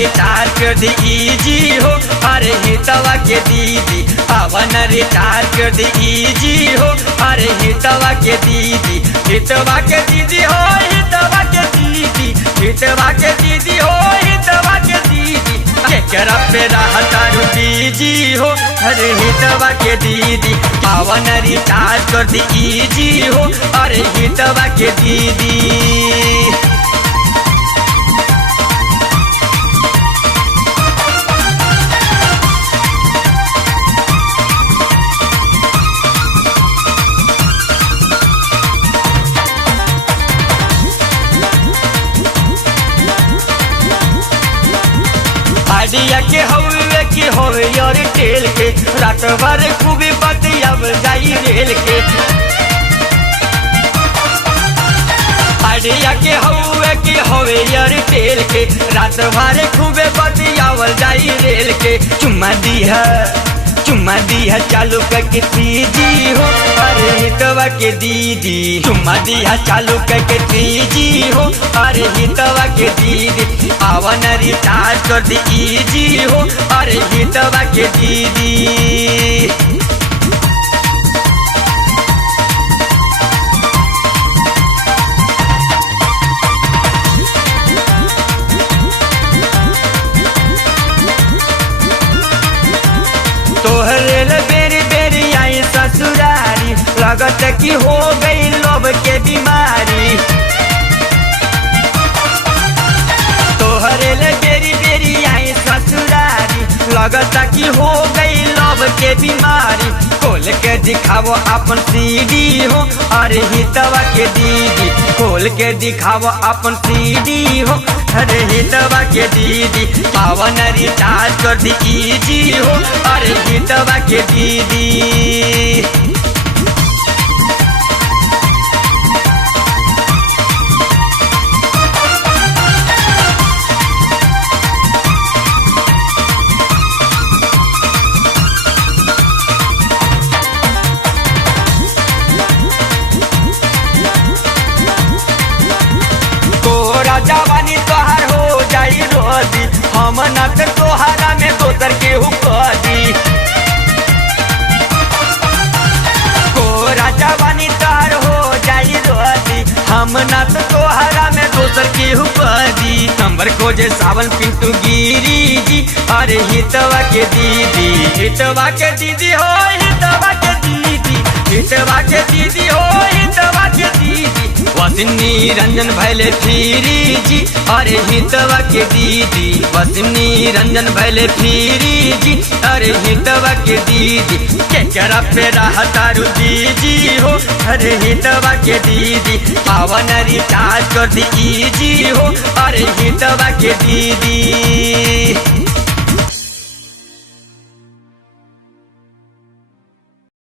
Recharge कर दी easy हो, अरे हितवा के दीदी पावन रिचार्ज कर दी इजी हो, अरे हितवा के दीदी, हितवा के दीदी हो, हितवा के दीदी, हितवा के दीदी हो, हितवा के दीदी, केकरा पे रहतारू बीजी हो, अरे हितवा के दीदी पावन रिचार्ज कर दी इजी हो, अरे हितवा के दीदी। आइडिया के हवे की होवे और टेल के, रात भर खूबी बतियाव जाई रेल के। आइडिया के हवे की होवे और टेल के, रात भर खूबे बतियावल जाई रेल के। चुम्मा दी है चालू करके तीजी हो, अरे हितवा के दीदी, चुम्मा दी है चालू करके तीजी हो, अरे हितवा के दीदी पावन रिचार्ज कर दी इजी हो, अरे हितवा के दीदी। तोहरे बेरी बेरी आई ससुरारी, लगत की हो गई लोभ के बीमारी। तोहरे बेरी बेरी आई ससुरारी, लगत की हो गई लोभ के बीमारी। खोल के दिखावो अपन सीडी हो, अरे हितवा के दीदी, खोल के दिखावो अपन सीडी हो, अरे हितवा के दीदी पावन रिचार्ज कर दी इजी हो, अरे हितवा के दीदी। जवानी तोहार हो जाई रोदी, हम न त तोहारा में दोसर के हुकदी। कोरा जवानी तोहार हो जाई रोदी, हम न त तोहारा में दोसर के हुकदी। नंबर खोजे सावन पिंटू गिरी जी, अरे हितवा के दीदी, हितवा के दीदी हो, हितवा के दीदी, हितवा के दीदी हो, हितवा के दीदी। वसिनी रंजन भैले फिरी जी, अरे हितवा के दीदी, वसिनी रंजन भैले फिरी जी, अरे हितवा के दीदी। केकरा पे रहतारू बीजी हो, अरे हितवा के दीदी पावन रिचार्ज कर दी इजी हो, अरे हितवा के दीदी।